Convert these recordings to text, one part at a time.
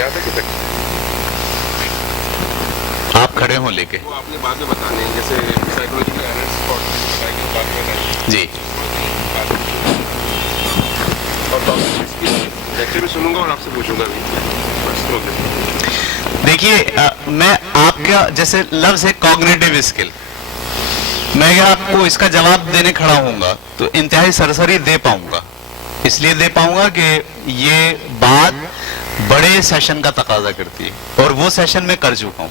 यहाँ तक इफेक्ट आप खड़े हो लेके वो आपने बाद में बताने हैं, जैसे साइकोलॉजिकल एरर्स और बाद में बताइए जी। और लेक्चर भी सुनूंगा और आपसे पूछूंगा भी। देखिए मैं आपका जैसे लफ्ज है कॉग्निटिव स्किल, मैं अगर आपको इसका जवाब देने खड़ा होऊंगा तो इंतहाई सरसरी दे पाऊंगा। इसलिए दे पाऊंगा कि ये बात बड़े सेशन का तकाजा करती है और वो सेशन में कर चुका हूं।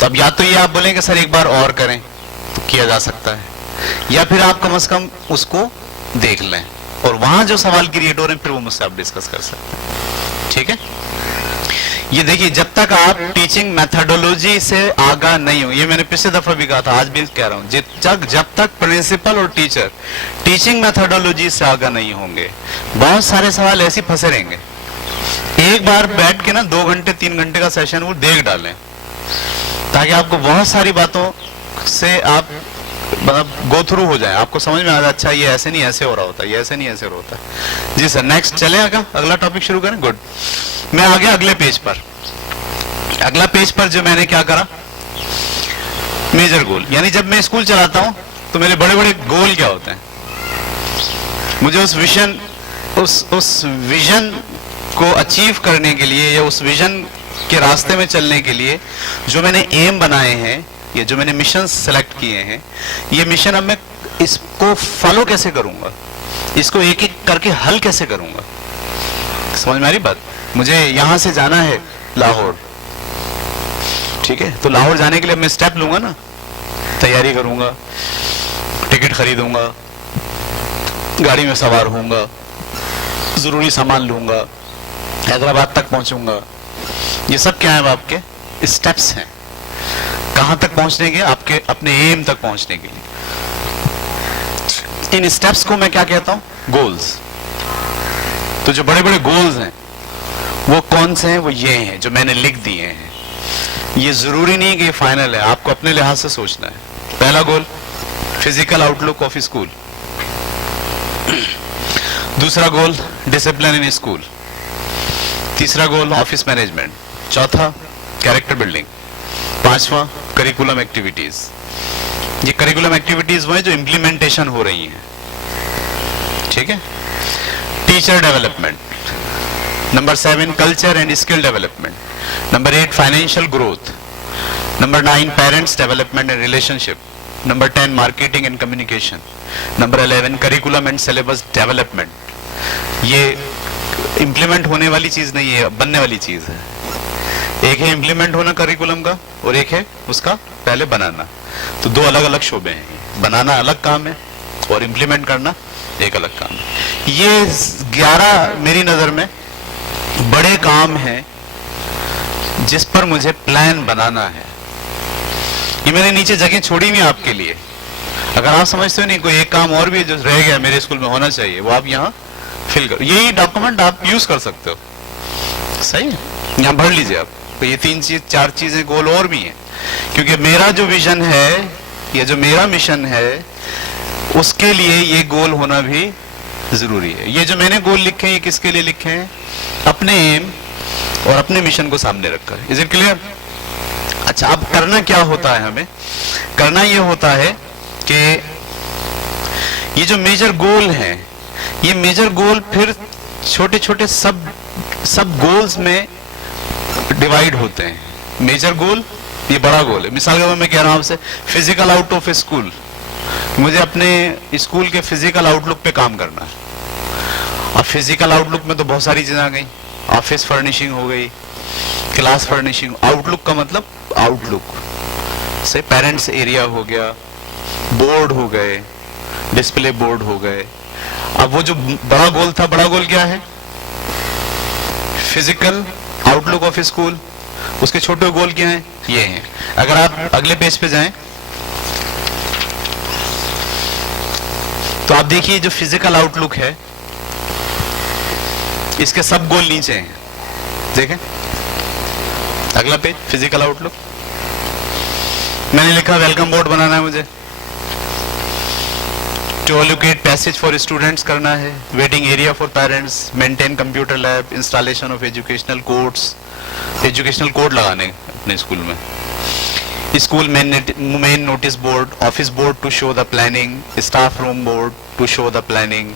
तो अब या तो ये आप बोलेंगे सर एक बार और करें तो किया जा सकता है, या फिर आप कम से कम उसको देख लें और वहां जो सवाल क्रिएट हो रहे हैं फिर वो मुझसे आप डिस्कस कर सकते हैं। ठीक है, ये देखिए जब तक आप टीचिंग मेथोडोलॉजी से आगाह नहीं हो, ये मैंने पिछले दफा भी कहा था, आज भी कह रहा हूं, जब तक प्रिंसिपल और टीचर टीचिंग मेथोडोलॉजी से आगाह नहीं होंगे बहुत सारे सवाल ऐसे फंसे रहेंगे। एक बार बैठ के ना 2 घंटे 3 घंटे का सेशन वो देख डालें ताकि आपको बहुत सारी बातों से आप गो थ्रू हो जाए, आपको समझ में आ जाए अच्छा ये ऐसे नहीं ऐसे हो रहा होता है, ये ऐसे नहीं ऐसे हो रहा होता है। जी सर, नेक्स्ट चले आगे, अगला टॉपिक शुरू करें। गुड, मैं आ गया अगले पेज पर। अगला पेज पर जो मैंने क्या करा, मेजर गोल, यानी जब मैं स्कूल चलाता हूं तो मेरे बड़े बड़े गोल क्या होते हैं, मुझे उस विजन को अचीव करने के लिए या उस विजन के रास्ते में चलने के लिए जो मैंने एम बनाए हैं, ये जो मैंने मिशन सेलेक्ट किए हैं, ये मिशन अब मैं इसको फॉलो कैसे करूंगा, इसको एक एक करके हल कैसे करूंगा। समझ में आ रही बात? मुझे यहां से जाना है लाहौर, ठीक है, तो लाहौर जाने के लिए मैं स्टेप लूंगा ना, तैयारी करूंगा, टिकट खरीदूंगा, गाड़ी में सवार होऊंगा, जरूरी सामान लूंगा, हैदराबाद तक पहुंचूंगा। ये सब क्या है, आपके स्टेप्स हैं कहां तक पहुंचने के, आपके अपने एम तक पहुंचने के लिए। इन स्टेप्स को मैं क्या कहता हूं, गोल्स। तो जो बड़े बड़े गोल्स हैं वो कौन से हैं, वो ये हैं जो मैंने लिख दिए हैं। ये जरूरी नहीं कि फाइनल है, आपको अपने लिहाज से सोचना है। पहला गोल, फिजिकल आउटलुक ऑफ स्कूल। दूसरा गोल, डिसिप्लिन इन स्कूल। तीसरा गोल, ऑफिस मैनेजमेंट। चौथा, कैरेक्टर बिल्डिंग। पांचवा, करिकुलम एक्टिविटीज। ये करिकुलम एक्टिविटीज वो है जो इंप्लीमेंटेशन हो रही हैं, ठीक है। Teacher development. Number 7, culture and skill development. Number 8, financial growth. Number 9, parents development and relationship. Number 10, marketing and communication. Number 11, curriculum and syllabus development. ये इंप्लीमेंट होने वाली चीज नहीं है, बनने वाली चीज है। एक है इंप्लीमेंट होना करिकुलम का और एक है उसका पहले बनाना। तो दो अलग अलग शोबे हैं, बनाना अलग काम है और इंप्लीमेंट करना एक अलग काम है। ये 11 मेरी नजर में बड़े काम हैं जिस पर मुझे प्लान बनाना है। ये मैंने नीचे जगह छोड़ी नहीं आपके लिए, अगर आप समझते हो नहीं कोई एक काम और भी जो रह गया मेरे स्कूल में होना चाहिए, वो आप यहाँ फिल करो। यही डॉक्यूमेंट आप यूज कर सकते हो, सही है, यहाँ भर लीजिए आप। तो ये 3-4 चीजें गोल और भी हैं, क्योंकि मेरा जो विजन है, ये जो मेरा मिशन है, उसके लिए ये गोल होना भी जरूरी है। ये जो मैंने गोल लिखे हैं, ये किसके लिए लिखे हैं, अपने एम और अपने मिशन को सामने रखकर। Is it clear? अच्छा, अब करना क्या होता है, हमें करना ये होता है कि ये जो मेजर गोल है, ये मेजर गोल फिर छोटे छोटे सब गोल्स में डिवाइड होते हैं। मेजर गोल ये बड़ा गोल है। मिसाल के तौर पर मैं कह रहा हूं आपसे, फिजिकल आउट ऑफ स्कूल, मुझे अपने स्कूल के फिजिकल आउटलुक पे काम करना है। अब फिजिकल आउटलुक में तो बहुत सारी चीजें आ गई, ऑफिस फर्निशिंग हो गई, क्लास फर्निशिंग। आउटलुक का मतलब आउटलुक से पेरेंट्स एरिया हो गया, बोर्ड हो गए, डिस्प्ले बोर्ड हो गए। अब वो जो बड़ा गोल था, बड़ा गोल क्या है, फिजिकल आउटलुक ऑफ स्कूल। उसके छोटे गोल क्या हैं, ये हैं। अगर आप अगले पेज पे जाएं तो आप देखिए जो फिजिकल आउटलुक है, इसके सब गोल नीचे हैं, देखें अगला पेज, फिजिकल आउटलुक। मैंने लिखा वेलकम बोर्ड बनाना है मुझे, to allocate passage for students करना है, waiting area for parents, maintain computer lab, installation of educational codes, educational code लगाने अपने स्कूल में, school main notice board, office board to show the planning, staff room board to show the planning,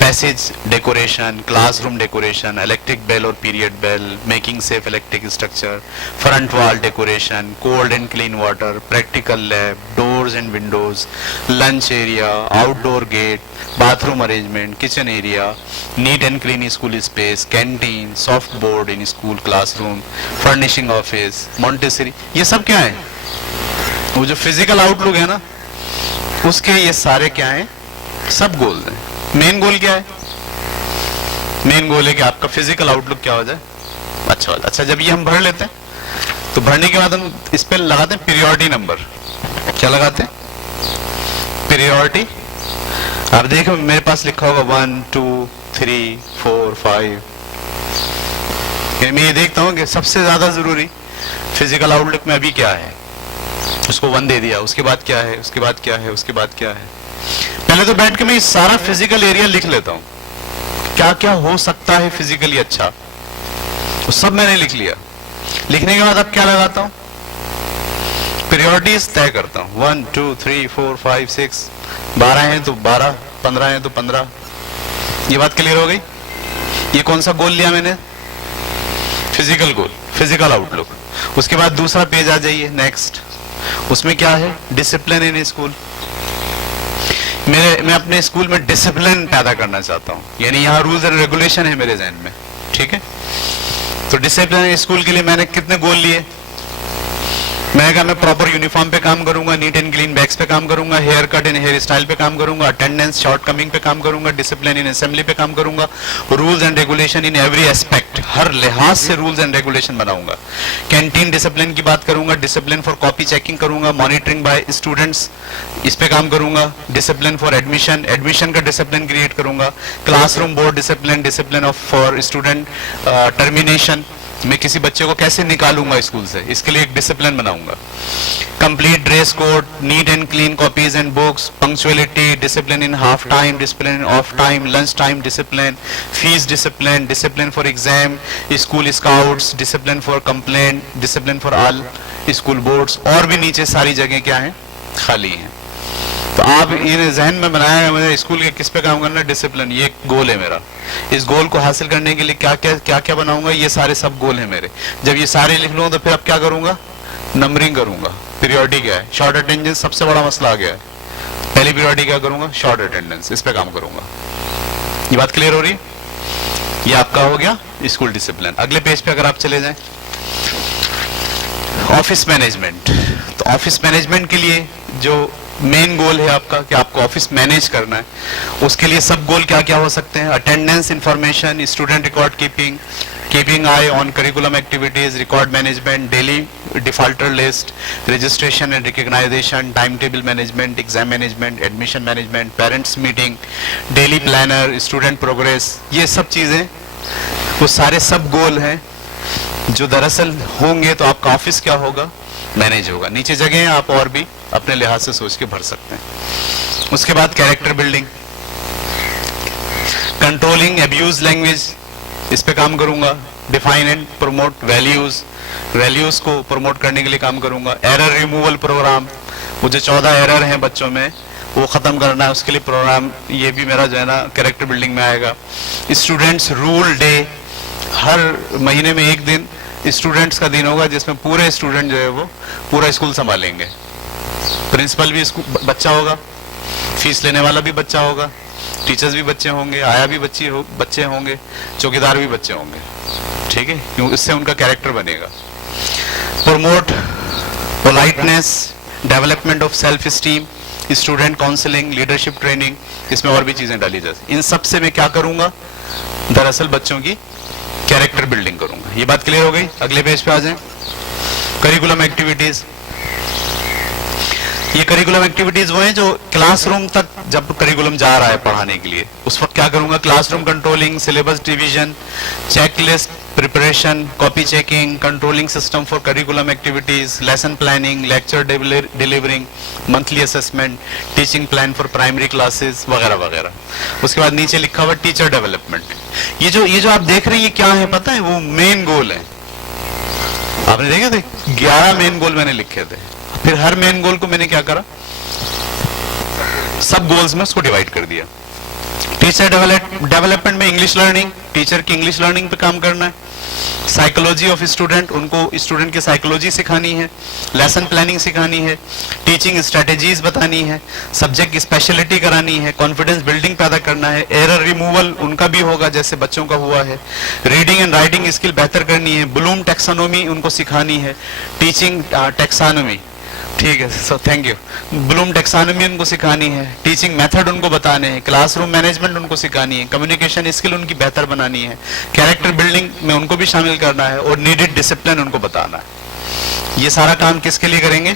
passage decoration, classroom decoration, electric bell और period bell, making safe electric structure, front wall decoration, cold and clean water, practical lab, doors and Windows, lunch area, outdoor gate, bathroom arrangement, kitchen area, neat and clean school space, canteen, soft board in school classroom, furnishing office, Montessori, ये सब क्या है? वो जो physical outlook है ना, उसके ये सारे क्या है? सब गोल हैं। मेन गोल क्या है? मेन गोल है कि आपका फिजिकल आउटलुक क्या हो जाए, अच्छा हो जाए। अच्छा, जब ये हम भर लेते हैं तो भरने के बाद हम इस पे लगाते हैं पीरियोडिटी नंबर। क्या लगाते हैं? पीरियोडिटी। आप देखो मेरे पास लिखा होगा 1 2 3 4 5। मैं ये देखता हूँ कि सबसे ज्यादा जरूरी फिजिकल आउटलुक में अभी क्या है, उसको 1 दे दिया, उसके बाद क्या है, उसके बाद क्या है, उसके बाद क्या है। पहले तो बैठ के मैं सारा फिजिकल एरिया लिख लेता हूं, क्या क्या हो सकता है फिजिकली अच्छा, तो सब मैंने लिख लिया। लिखने के बाद अब क्या लगाता हूं? प्रायोरिटीज तय करता हूं। 1 2 3 4 5 6, 12 है तो 12, 15 है तो 15। ये बात क्लियर हो गई? ये कौन सा गोल लिया मैंने? फिजिकल गोल, फिजिकल आउटलुक। उसके बाद दूसरा पेज आ जाइए, नेक्स्ट। उसमें क्या है? Discipline in school. मैं अपने स्कूल में डिसिप्लिन पैदा करना चाहता हूं, यानी यहाँ रूल्स एंड रेगुलेशन है मेरे जहन में, ठीक है? तो डिसिप्लिन स्कूल के लिए मैंने कितने गोल लिए? मैंने कहा मैं प्रॉपर यूनिफॉर्म पे काम करूंगा, नीट एंड क्लीन बैग्स पे काम करूंगा, haircut and hairstyle पे काम करूंगा, अटेंडेंस शॉर्ट कमिंग पे काम करूंगा, डिसिप्लिन इन असेंबली पे काम करूंगा, rules and regulation in every aspect, हर लिहाज से रूल्स एंड रेगुलेशन बनाऊंगा। कैंटीन डिसिप्लिन की बात करूंगा, डिसिप्लिन फॉर कॉपी चेकिंग करूंगा, मॉनिटरिंग बाय स्टूडेंट्स इस पे काम करूंगा, डिसिप्लिन फॉर एडमिशन, एडमिशन का डिसिप्लिन क्रिएट करूंगा, classroom board discipline, discipline of for student termination, मैं किसी बच्चे को कैसे निकालूंगा स्कूल से, इसके लिए एक डिसिप्लिन बनाऊंगा। Complete dress code, NEET and clean copies and books, punctuality, discipline in half time, discipline in of time, lunch time discipline, fees discipline, discipline for exam, school scouts, discipline for complaint, discipline for all school boards, और भी नीचे सारी जगह क्या है? खाली है। तो आप ये जहन में बनाया है मुझे स्कूल के किस पे काम करना है? डिसिप्लिन। ये गोल है मेरा। इस गोल को हासिल करने के लिए क्या क्या बनाऊंगा? ये सारे सब गोल है मेरे। जब ये सारे लिख लूंगा तो फिर अब क्या करूंगा? नंबरिंग करूंगा। पीरियोडिटी क्या है? शॉर्ट अटेंडेंस सबसे बड़ा मसला आ गया है। पहली पीरियोडिटी क्या करूंगा? शॉर्ट अटेंडेंस, इस पे काम करूंगा। ये बात क्लियर हो रही है? ये आपका हो गया स्कूल डिसिप्लिन। अगले पेज पे अगर आप चले जाएं, ऑफिस मैनेजमेंट। तो ऑफिस मैनेजमेंट के लिए जो मेन गोल है आपका कि आपको ऑफिस मैनेज करना है, उसके लिए सब गोल क्या क्या हो सकते हैं? Attendance information, student record keeping, keeping eye on curriculum activities, record management, daily defaulter list, registration and recognisation, time table management, exam management, admission management, parents meeting, daily planner, student progress, ये सब चीजें, वो सारे सब गोल हैं जो दरअसल होंगे तो आपका ऑफिस क्या होगा? मैनेज होगा। नीचे जगह आप और भी अपने लिहाज से सोच के भर सकते हैं। उसके बाद character building, controlling abuse language, इस पे काम करूंगा। Define and promote values, values को प्रमोट करने के लिए काम करूंगा। एरर रिमूवल प्रोग्राम, वो जो 14 एरर हैं बच्चों में वो खत्म करना है, उसके लिए प्रोग्राम, ये भी मेरा जो है ना कैरेक्टर बिल्डिंग में आएगा। स्टूडेंट्स रूल डे, हर महीने में एक दिन स्टूडेंट्स का दिन होगा जिसमें पूरे स्टूडेंट जो है वो पूरा स्कूल संभालेंगे। प्रिंसिपल भी बच्चा होगा, फीस लेने वाला भी बच्चा होगा, टीचर्स भी बच्चे होंगे, आया भी बच्चे होंगे, चौकीदार भी बच्चे होंगे, ठीक है? क्यों? इससे उनका कैरेक्टर बनेगा। Promote politeness, development of self esteem, student counselling, leadership training, इसमें और भी चीजें डाली जाती। इन सब से मैं क्या करूंगा? दरअसल बच्चों की कैरेक्टर बिल्डिंग करूंगा। ये बात क्लियर हो गई? अगले पेज पे आ जाएं। करिकुलम एक्टिविटीज, ये करिकुलम एक्टिविटीज वो हैं जो क्लासरूम तक जब करिकुलम जा रहा है पढ़ाने के लिए, उस वक्त क्या करूंगा, classroom controlling, syllabus division, checklist preparation, copy checking, controlling system for curriculum activities, lesson planning, lecture delivering, monthly assessment, teaching plan for primary classes वगैरह वगैरह। उसके बाद नीचे लिखा हुआ टीचर डेवलपमेंट। ये जो आप देख रहे हैं ये क्या है पता है, वो मेन गोल है। आपने देखे थे 11 मेन गोल मैंने लिखे थे, फिर हर मेन गोल को मैंने क्या करा, सब गोल्स में उसको डिवाइड कर दिया। टीचर डेवलपमेंट में इंग्लिश लर्निंग, टीचर की इंग्लिश लर्निंग पे काम करना है। साइकोलॉजी ऑफ स्टूडेंट, उनको स्टूडेंट की साइकोलॉजी सिखानी है, लेसन प्लानिंग सिखानी है, टीचिंग स्ट्रेटेजीज बतानी है, सब्जेक्ट की स्पेशलिटी करानी है, कॉन्फिडेंस बिल्डिंग पैदा करना है, एरर रिमूवल उनका भी होगा जैसे बच्चों का हुआ है, रीडिंग एंड राइटिंग स्किल बेहतर करनी है, ब्लूम टैक्सोनॉमी उनको सिखानी है, टीचिंग टैक्सोनॉमी, ठीक है so thank you, Bloom taxonomy उनको सिखानी है, टीचिंग मेथड उनको बताने हैं, क्लासरूम मैनेजमेंट उनको सिखानी है, कम्युनिकेशन स्किल उनकी बेहतर बनानी है, कैरेक्टर बिल्डिंग में उनको भी शामिल करना है और नीडेड डिसिप्लिन उनको बताना है। ये सारा काम किसके लिए करेंगे,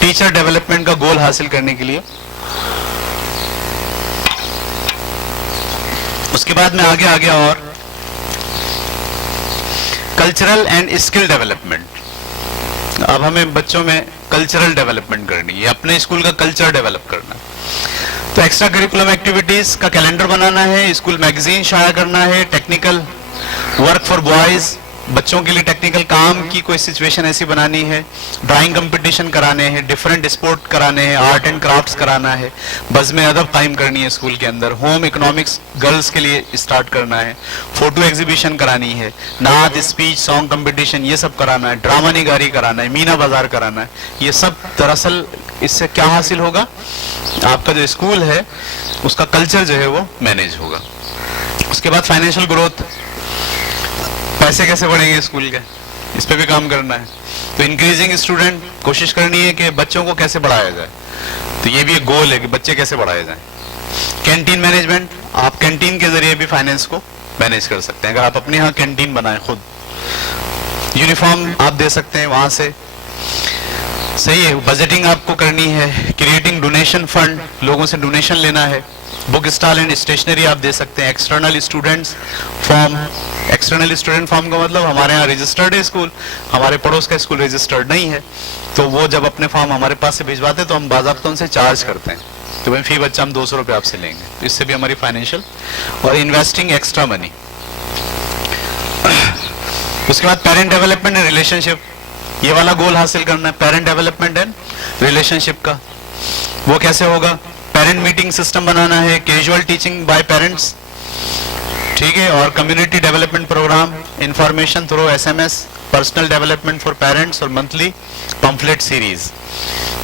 टीचर डेवलपमेंट का गोल हासिल करने के लिए। उसके बाद में आगे आ गया और कल्चरल एंड स्किल डेवलपमेंट। अब हमें बच्चों में कल्चरल डेवलपमेंट करनी है, अपने स्कूल का कल्चर डेवलप करना है। तो एक्स्ट्रा करिकुलम एक्टिविटीज का कैलेंडर बनाना है, स्कूल मैगजीन शाया करना है, टेक्निकल वर्क फॉर बॉयज, बच्चों के लिए टेक्निकल काम की कोई सिचुएशन ऐसी बनानी है, ड्राइंग कंपटीशन कराने हैं, डिफरेंट स्पोर्ट कराने हैं, आर्ट एंड क्राफ्ट्स कराना है, बज़्म अदब कायम करनी है स्कूल के अंदर, होम इकोनॉमिक्स गर्ल्स के लिए स्टार्ट करना है, फोटो एग्जीबिशन करानी है, नात स्पीच सॉन्ग कंपटीशन ये सब कराना है, ड्रामा निगारी कराना है, मीना बाजार कराना है। ये सब दरअसल इससे क्या हासिल होगा, आपका जो स्कूल है उसका कल्चर जो है वो मैनेज होगा। उसके बाद फाइनेंशियल ग्रोथ, पैसे कैसे बढ़ेंगे स्कूल के, इस पे भी काम करना है। तो इंक्रीजिंग स्टूडेंट, कोशिश करनी है कि बच्चों को कैसे बढ़ाया जाए, तो ये भी एक गोल है कि बच्चे कैसे बढ़ाए जाएं। कैंटीन मैनेजमेंट, आप कैंटीन के जरिए भी फाइनेंस को मैनेज कर सकते हैं, अगर आप अपने यहाँ कैंटीन बनाएं खुद। यूनिफॉर्म आप दे सकते हैं वहां से, सही है। बजटिंग आपको करनी है, क्रिएटिंग डोनेशन फंड, लोगों से डोनेशन लेना है, बुक स्टॉल एंड स्टेशनरी आप दे सकते हैं। External students form, external student form का मतलब हमारे यहाँ रजिस्टर्ड है स्कूल, हमारे पड़ोस का स्कूल रजिस्टर्ड नहीं है, तो वो जब अपने फॉर्म हमारे पास से भिजवाते हैं तो हम बाज़ाब्ता उनसे चार्ज करते हैं, तो भाई फी बच्चा हम 200 रुपये आपसे लेंगे, तो इससे भी हमारी फाइनेंशियल। और इन्वेस्टिंग एक्स्ट्रा मनी। उसके बाद पेरेंट डेवलपमेंट एंड रिलेशनशिप, ये वाला गोल हासिल करना है, पेरेंट डेवलपमेंट एंड रिलेशनशिप का। वो कैसे होगा, पेरेंट मीटिंग सिस्टम बनाना है, कैजुअल टीचिंग बाय पेरेंट्स, ठीक है, और community development programme, information through SMS, personal development for parents और मंथली पंफलेट सीरीज,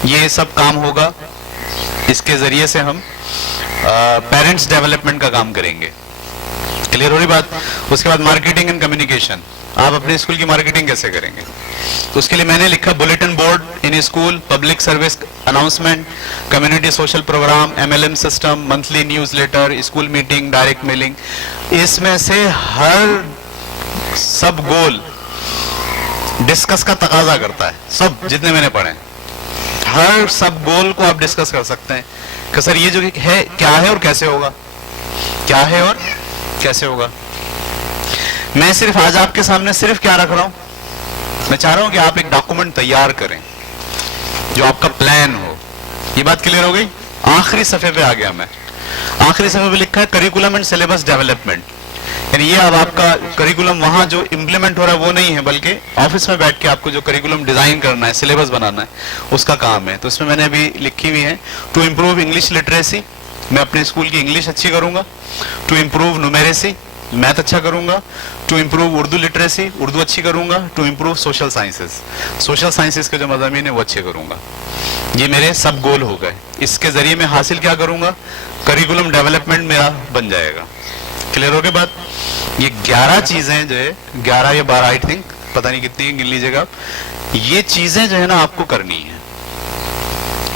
ये सब काम होगा। इसके जरिए से हम पेरेंट्स डेवलपमेंट का काम करेंगे। क्लियर हो रही बात। उसके बाद मार्केटिंग एंड कम्युनिकेशन, आप अपने स्कूल की मार्केटिंग कैसे करेंगे, तो उसके लिए मैंने लिखा bulletin board in school, public service announcement, community social programme, MLM system, monthly newsletter, school meeting, direct mailing. इसमें से हर सब गोल डिस्कस का तकाजा करता है, सब जितने मैंने पढ़े हर सब गोल को आप डिस्कस कर सकते हैं कि सर ये जो है क्या है और कैसे होगा, क्या है और कैसे होगा। मैं सिर्फ आज आपके सामने सिर्फ क्या रख रहा हूं, मैं चाह रहा हूं कि आप एक डॉक्यूमेंट तैयार करें जो आपका प्लान हो। ये बात क्लियर हो गई। आखिरी सफे पे आ गया मैं, आखिरी सफे पे लिखा है करिकुलम एंड सिलेबस डेवलपमेंट, यानी ये अब आपका करिकुलम वहां जो इम्प्लीमेंट हो रहा है वो नहीं है, बल्कि ऑफिस में बैठ के आपको जो करिकुलम डिजाइन करना है, सिलेबस बनाना है, उसका काम है। तो इसमें मैंने अभी लिखी हुई है टू इम्प्रूव इंग्लिश लिटरेसी, मैं अपने स्कूल की इंग्लिश अच्छी करूंगा, टू इम्प्रूव न्यूमेरेसी, मैथ अच्छा करूंगा, to improve Urdu literacy, Urdu अच्छी करूंगा, to improve social sciences, social sciences के जो मज़ामीन है वो अच्छे करूंगा। ये मेरे सब गोल हो गए। इसके जरिए मैं हासिल क्या करूंगा, करिकुलम डेवलपमेंट मेरा बन जाएगा। क्लियर हो गया बात। ये 11 चीजें जो है, 11 या 12 आई थिंक, पता नहीं कितनी गिन लीजिएगा आप, ये चीजें जो है ना आपको करनी है,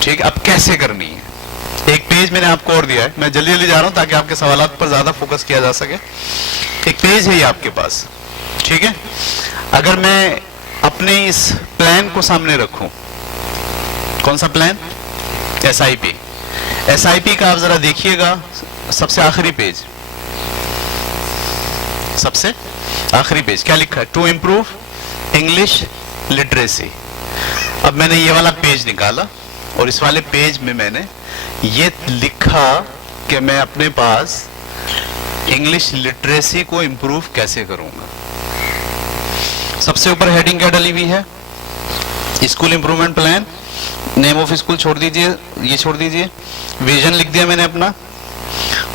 ठीक है। अब कैसे करनी है, एक पेज मैंने आपको और दिया है, मैं जल्दी जल्दी जा रहा हूं ताकि आपके सवालात पर ज्यादा फोकस किया जा सके। एक पेज है ये आपके पास, ठीक है। अगर मैं अपने इस प्लान को सामने रखूं, कौन सा प्लान? SIP। SIP का आप जरा देखिएगा सबसे आखिरी पेज, सबसे आखिरी पेज क्या लिखा है? To improve English literacy. अब मैंने ये वाला पेज निकाला और इस वाले पेज में मैंने ये लिखा कि मैं अपने पास इंग्लिश लिटरेसी को इम्प्रूव कैसे करूंगा। सबसे ऊपर हेडिंग क्या डली हुई है? School improvement plan. Name of school छोड़ दीजिए, ये छोड़ दीजिए। विजन लिख दिया मैंने अपना,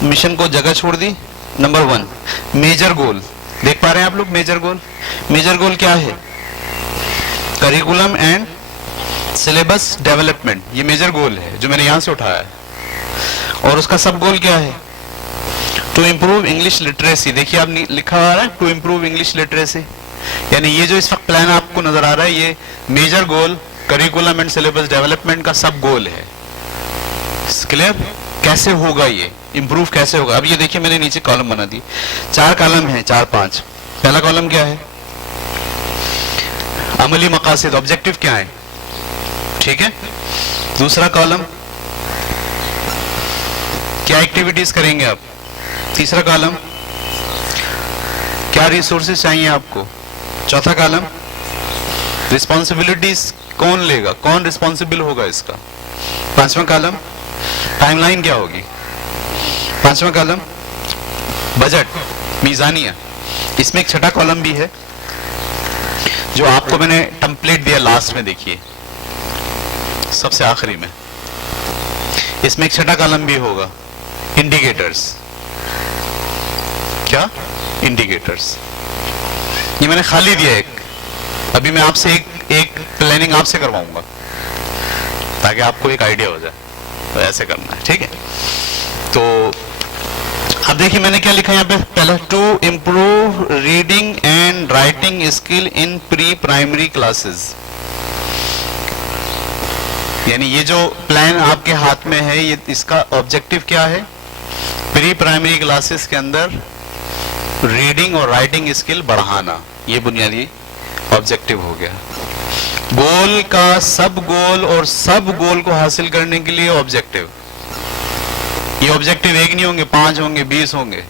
मिशन को जगह छोड़ दी। नंबर 1 मेजर गोल, देख पा रहे हैं आप लोग? मेजर गोल, मेजर गोल क्या है? करिकुलम एंड सिलेबस डेवलपमेंट, ये मेजर गोल है जो मैंने यहां से उठाया है। और उसका सब गोल क्या है? To improve English literacy. देखिए आप लिखा आ रहा है टू इम्प्रूव इंग्लिश लिटरेसी, यानी ये जो इस वक्त प्लान आपको नजर आ रहा है ये major goal curriculum and syllabus development का सब गोल है। क्लियर? कैसे होगा ये इंप्रूव, कैसे होगा? अब ये देखिए मैंने नीचे कॉलम बना दी, 4 कॉलम है, 4-5। पहला कॉलम क्या है? अमली मकासद, ऑब्जेक्टिव क्या है? ठीक है। दूसरा कॉलम क्या एक्टिविटीज करेंगे आप? तीसरा कॉलम क्या रिसोर्सेज चाहिए आपको? चौथा कॉलम रिस्पॉन्सिबिलिटीज कौन लेगा, कौन रिस्पॉन्सिबल होगा इसका? पांचवा कॉलम टाइमलाइन क्या होगी? पांचवा कॉलम बजट, मीजानिया। इसमें एक छठा कॉलम भी है जो आपको मैंने टेम्पलेट दिया लास्ट में, देखिए सबसे आखिरी में। इसमें एक छठा कॉलम भी होगा, इंडिकेटर्स। क्या? इंडिकेटर्स। ये मैंने खाली दिया एक, अभी मैं आपसे एक प्लानिंग आपसे करवाऊंगा ताकि आपको एक आइडिया हो जाए, तो ऐसे करना है, ठीक है। तो अब देखिए मैंने क्या लिखा है यहाँ पे? पहले to improve reading and writing skill in pre primary classes, यानी ये जो प्लान आपके हाथ में है ये इसका ऑब्जेक्टिव क्या है? प्री प्राइमरी क्लासेस के अंदर रीडिंग और राइटिंग स्किल बढ़ाना, ये बुनियादी ऑब्जेक्टिव हो गया। गोल का सब गोल और सब गोल को हासिल करने के लिए ऑब्जेक्टिव, ये ऑब्जेक्टिव एक नहीं होंगे, 5 होंगे, 20 होंगे।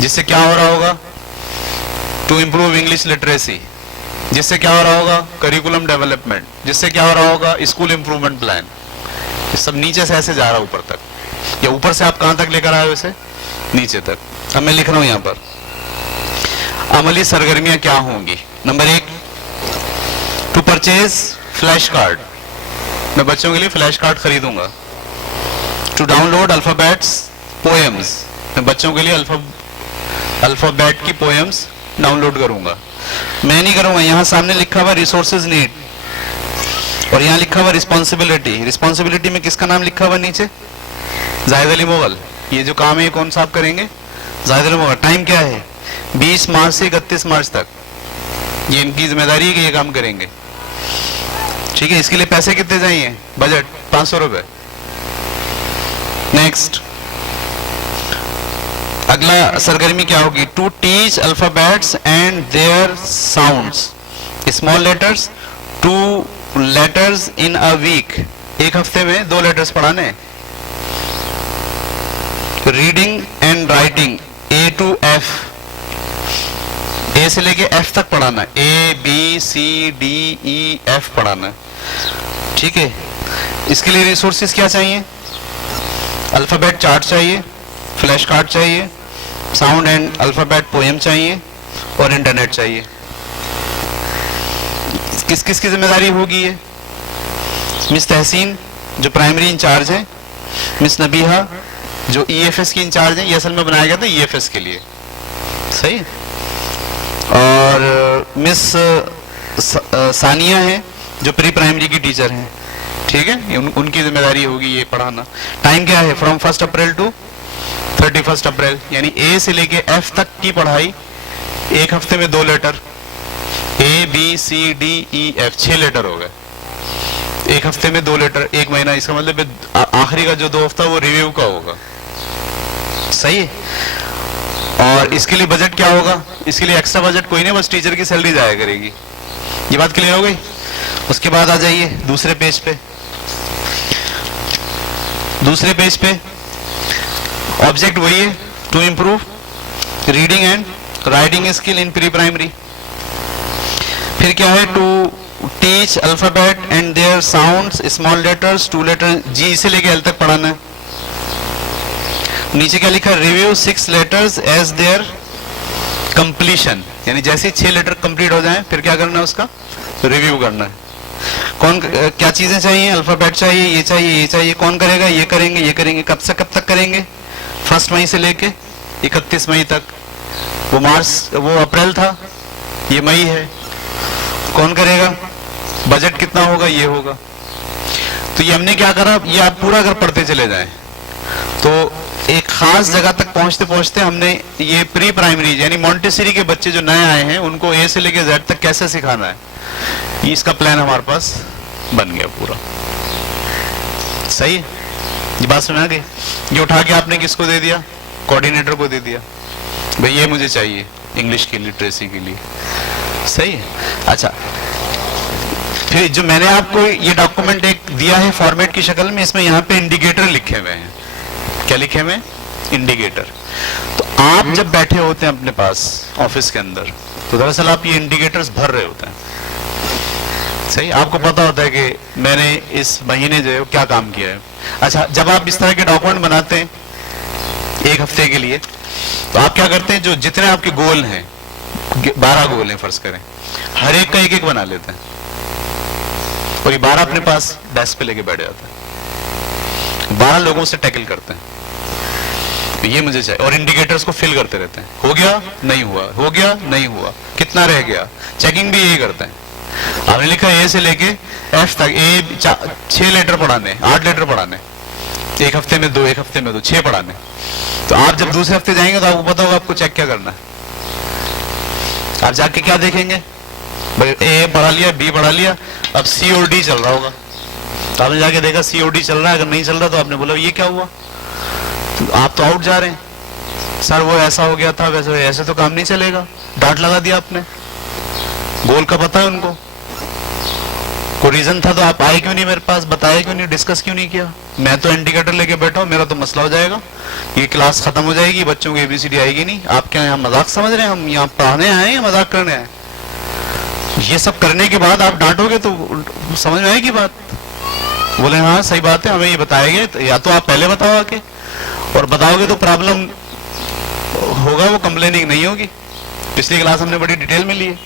जिससे क्या हो रहा होगा? To improve English literacy. जिससे क्या हो रहा होगा? Curriculum development. जिससे क्या हो रहा होगा? School improvement plan. ये सब नीचे से ऐसे जा रहा है ऊपर तक, या ऊपर से आप कहां तक लेकर आए हो इसे? नीचे तक। अब मैं लिख रहा हूं यहां पर अमली सरगर्मियां क्या होंगी। Number 1 to purchase flash card, मैं बच्चों के लिए फ्लैश कार्ड खरीदूंगा। टू डाउनलोड अल्फाबेट्स पोएम्स, मैं बच्चों के लिए अल्फाबेट की पोएम्स डाउनलोड करूंगा। मैं नहीं करूंगा, यहां सामने लिखा हुआ रिसोर्सेज नीड और यहां लिखा हुआ रिस्पॉन्सिबिलिटी। रिस्पॉन्सिबिलिटी में किसका नाम लिखा हुआ नीचे? जाहिद अली मुगल। ये जो काम है ये कौन सा आप करेंगे? जाहिद अली मुगल। टाइम क्या है? 20 मार्च से 31 मार्च तक, ये इनकी जिम्मेदारी है कि ये काम करेंगे, ठीक है। इसके लिए पैसे कितने चाहिए? बजट 500 रुपए। नेक्स्ट, अगला सरगर्मी क्या होगी? To teach alphabets and their sounds, small letters, 2 letters in a week, एक हफ्ते में 2 लेटर्स पढ़ाने। Reading and writing A to F, A से लेके F तक पढ़ाना, A B C D E F पढ़ाना, ठीक है। इसके लिए रिसोर्सेज क्या चाहिए? अल्फाबेट चार्ट चाहिए, फ्लैश कार्ड चाहिए, साउंड एंड अल्फाबेट पोएम चाहिए और इंटरनेट चाहिए। किस किस की जिम्मेदारी होगी ये? मिस तहसीन जो प्राइमरी इंचार्ज है, मिस नबीहा जो EFS की इंचार्ज है, ये असल में बनाया गया था EFS के लिए, सही। और मिस सानिया है जो प्री प्राइमरी की टीचर हैं, ठीक है। उनकी जिम्मेदारी होगी ये पढ़ाना। टाइम क्या है? फ्रॉम 1 अप्रैल टू 31 अप्रैल, यानी A से लेके F तक की पढ़ाई एक हफ्ते में 2 letter, A B C D E F 6 letter हो गए। एक हफ्ते में 2 लेटर, एक महीना, इसका मतलब आखिरी का जो 2 हफ्ता वो रिव्यू का होगा, सही है। और इसके लिए बजट क्या होगा? इसके लिए एक्स्ट्रा बजट कोई नहीं, बस टीचर की सैलरी जाया करेगी। ये बात क्लियर हो गई? उसके बाद आ जाइए दूसरे पेज पे। दूसरे पेज पे ऑब्जेक्ट वही है, to improve reading and writing skill in pre primary. फिर क्या है, to teach alphabet and their sounds, small letters, to letter G से लेके एल तक पढ़ाना है। नीचे क्या लिखा, review 6 letters as their completion, यानी जैसे 6 लेटर कंप्लीट हो जाएं फिर क्या करना है, उसका रिव्यू करना है। कौन क्या चीजें चाहिए, अल्फाबेट चाहिए, ये चाहिए, ये चाहिए, कौन करेगा, ये करेंगे, ये करेंगे। कब से कब तक करेंगे, 1 मई से लेके 31 मई तक। वो अप्रैल था, ये मई है। कौन करेगा, बजट कितना होगा, ये होगा। तो ये हमने क्या करा, ये आप पूरा अगर पढ़ते चले जाएं तो एक खास जगह तक पहुंचते पहुंचते हमने ये प्री प्राइमरी यानी मॉन्टेसरी के बच्चे जो नए आए हैं उनको ए से लेके जेड तक कैसे सिखाना है, इसका प्लान हमारे पास बन गया पूरा। सही है, ये बात समझ आ गई। ये उठा के आपने किसको दे दिया, कोऑर्डिनेटर को दे दिया, भाई ये मुझे चाहिए इंग्लिश की लिटरेसी के लिए। सही है। अच्छा, फिर जो मैंने आपको ये डॉक्यूमेंट एक दिया है फॉर्मेट की शक्ल में, इसमें यहाँ पे इंडिकेटर लिखे हुए हैं। क्या लिखे हुए हैं, इंडिकेटर। तो आप जब बैठे होते हैं अपने पास ऑफिस के अंदर तो दरअसल आप ये इंडिकेटर्स भर रहे होते हैं। सही, आपको पता होता है कि मैंने इस महीने जो है क्या काम किया है। अच्छा, जब आप इस तरह के डॉक्यूमेंट बनाते हैं 1 हफ्ते के लिए तो आप क्या करते हैं, जो जितने आपके गोल हैं, 12 गोल हैं फर्ज करें, हर एक का एक बना लेते हैं और ये 12 अपने पास डेस्क पे लेके बैठ जाते हैं। 12 लोगों से टैकल करते हैं, तो ये मुझे चाहिए, और इंडिकेटर्स को फिल करते रहते हैं। हो गया, नहीं हुआ, हो गया, नहीं हुआ, कितना रह गया, चेकिंग भी यही करते हैं। आपने लिखा ए से लेके एफ तक, 6 लेटर पढ़ाने, 8 लेटर पढ़ाने, 1 हफ्ते में 2, 1 हफ्ते में 2, 6 पढ़ाने। तो आप जब दूसरे हफ्ते जाएंगे तो आपको पता होगा आपको चेक क्या करना है। आप जाके क्या देखेंगे, भाई ए पढ़ा लिया, बी पढ़ा लिया, अब सी और डी चल रहा होगा। तो आपने जाके देखा सी और डी चल रहा है, अगर नहीं चल रहा तो आपने बोला ये क्या हुआ, तो आप तो आउट जा रहे हैं। सर वो ऐसा हो गया था, वैसे ऐसे तो काम नहीं चलेगा, डांट लगा दिया आपने। गोल का पता है उनको, कोई रीजन था तो आप आए क्यों नहीं मेरे पास, बताया क्यों नहीं, डिस्कस क्यों नहीं किया। मैं तो इंडिकेटर लेके बैठा हूं, मेरा तो मसला हो जाएगा, ये क्लास खत्म हो जाएगी, बच्चों की एबीसीडी आएगी नहीं। आप क्या यहाँ मजाक समझ रहे हैं, हम यहाँ पढ़ाने आए या मजाक करने आए। ये सब करने के बाद आप डांटोगे तो समझ में आएगी बात। बोले हाँ सही बात है, हमें ये बताया गया, तो या तो आप पहले बताओ आके, और बताओगे तो प्रॉब्लम होगा, वो कंप्लेनिंग नहीं होगी। पिछली क्लास हमने बड़ी डिटेल में ली है।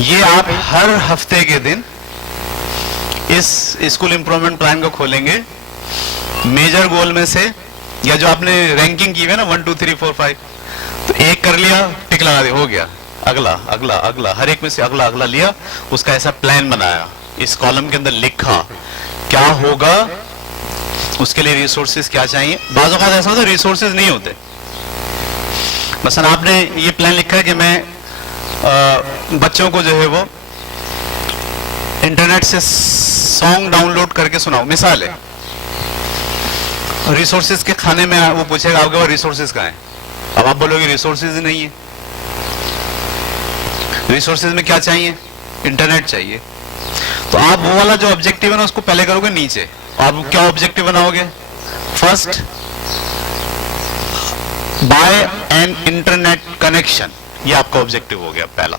ये आप हर हफ्ते के दिन इस स्कूल इंप्रूवमेंट प्लान को खोलेंगे, मेजर गोल में से, या जो आपने रैंकिंग की है ना 1 2 3 4 5, तो एक कर लिया, टिक लगा दिया, हो गया, अगला अगला अगला, हर एक में से अगला अगला लिया, उसका ऐसा प्लान बनाया, इस कॉलम के अंदर लिखा क्या होगा, उसके लिए रिसोर्सेज क्या चाहिए। बाज़ औक़ात ऐसा होता है रिसोर्सेज नहीं होते। मसलन आपने ये प्लान लिखा है कि मैं बच्चों को जो है वो इंटरनेट से सॉन्ग डाउनलोड करके सुनाऊं, मिसाल है। रिसोर्सेज के खाने में वो पूछेगा आपके पास रिसोर्सेज कहाँ है, अब आप बोलोगे रिसोर्सेज नहीं है। रिसोर्सेज में क्या चाहिए, इंटरनेट चाहिए। तो आप वो वाला जो ऑब्जेक्टिव है ना उसको पहले करोगे नीचे। आप क्या ऑब्जेक्टिव बनाओगे, first by an internet connection, ये आपका ऑब्जेक्टिव हो गया पहला।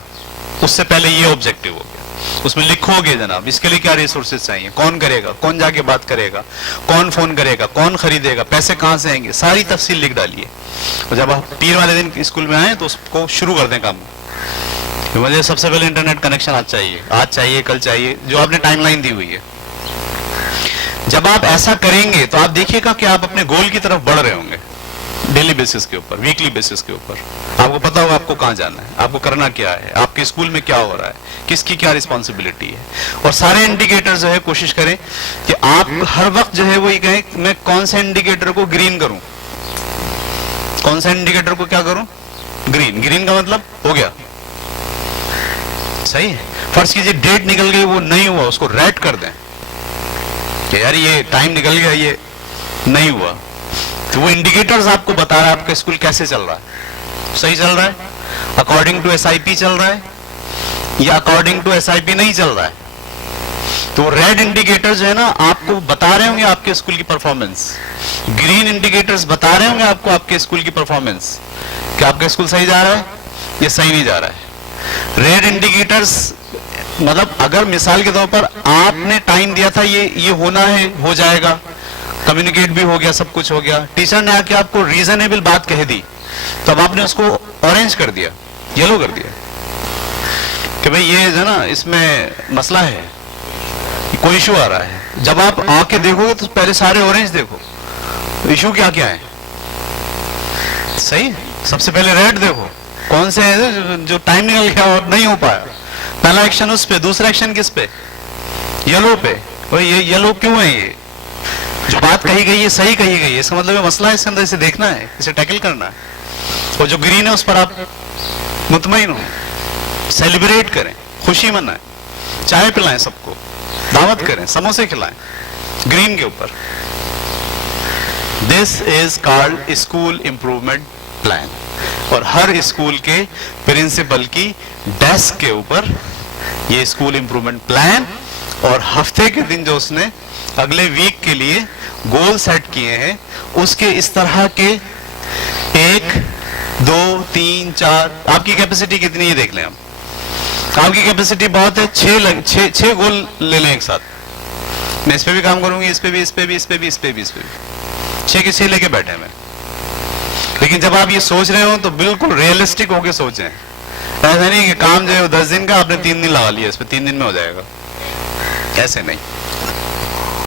उससे पहले ये ऑब्जेक्टिव हो गया, उसमें लिखोगे जनाब इसके लिए क्या रिसोर्सेज चाहिए, कौन करेगा, कौन जाके बात करेगा, कौन फोन करेगा, कौन खरीदेगा, पैसे कहां से आएंगे, सारी तफसील लिख डालिए। और जब आप 3 वाले दिन स्कूल में आए तो उसको शुरू कर दें काम। मुझे सबसे पहले इंटरनेट कनेक्शन आज चाहिए, कल चाहिए, जो आपने टाइमलाइन दी हुई है। जब आप ऐसा करेंगे तो आप देखिएगा कि आप अपने गोल की तरफ बढ़ रहे होंगे, डेली बेसिस के ऊपर, वीकली बेसिस के ऊपर। आपको पता होगा आपको कहां जाना है, आपको करना क्या है, आपके स्कूल में क्या हो रहा है, किसकी क्या रिस्पॉन्सिबिलिटी है। और सारे इंडिकेटर जो है कोशिश करें कि आप हर वक्त जो है वो ये कहें मैं कौन से इंडिकेटर को ग्रीन करूं, कौन सा इंडिकेटर को क्या करूं, ग्रीन। ग्रीन का मतलब हो गया, सही है। फर्ज कीजिए डेट निकल गई, वो नहीं हुआ, उसको रेड कर दें कि यार ये टाइम निकल गया, ये नहीं हुआ। तो वो इंडिकेटर्स आपको बता रहा है आपका स्कूल कैसे चल रहा है, सही चल रहा है, अकॉर्डिंग टू एसआईपी चल रहा है या अकॉर्डिंग टू एसआईपी नहीं चल रहा है। तो रेड इंडिकेटर जो है ना आपको बता रहे होंगे आपके स्कूल की परफॉर्मेंस, ग्रीन इंडिकेटर्स बता रहे होंगे आपको आपके स्कूल की परफॉर्मेंस कि आपका स्कूल सही जा रहा है या सही नहीं जा रहा है। रेड इंडिकेटर्स मतलब अगर मिसाल के तौर पर आपने टाइम दिया था ये होना है, हो जाएगा, कम्युनिकेट भी हो गया, सब कुछ हो गया, टीचर ने आके आपको रीजनेबल बात कह दी, तो अब आपने उसको ऑरेंज कर दिया, येलो कर दिया कि भाई ये जो ना इसमें मसला है, कोई इशू आ रहा है। जब आप आके देखोगे तो पहले सारे ऑरेंज देखो, इशू क्या क्या है, सही। सबसे पहले रेड देखो, कौन से है जो टाइम निकल गया और नहीं हो पाया, पहला एक्शन उस पे, दूसरा एक्शन किस पे, येलो पे। और ये येलो क्यों है, ये जो बात कही गई है सही कही गई है, इसका मतलब ये मसला है, इसके अंदर इसे देखना है, इसे टैकल करना है। और जो ग्रीन है उस पर आप मुतमईन हो, सेलिब्रेट करें, खुशी मनाएं, चाय पिलाएं, सबको दावत करें, समोसे खिलाएं ग्रीन के ऊपर। This is called school improvement plan. और हर स्कूल के प्रिंसिपल की डेस्क के ऊपर ये स्कूल इंप्रूवमेंट प्लान और हफ्ते के दिन जो उसने अगले वीक के लिए गोल सेट किए हैं उसके इस तरह के 1 2 3 4 आपकी कैपेसिटी कितनी है देख लें हम। आपकी कैपेसिटी बहुत है, 6 गोल ले लें एक साथ। मैं इस पे भी काम करूंगी, इस पे भी, इस पे भी, इस पे भी, इस पे भी, इस पे भी, 6 के 6 लेके बैठे मैं। लेकिन जब आप ये सोच रहे हो तो बिल्कुल रियलिस्टिक होके सोचें। ऐसा नहीं कि काम जो है 10 दिन का आपने 3 दिन लगा लिया, इस पे 3 दिन में हो जाएगा, ऐसे नहीं।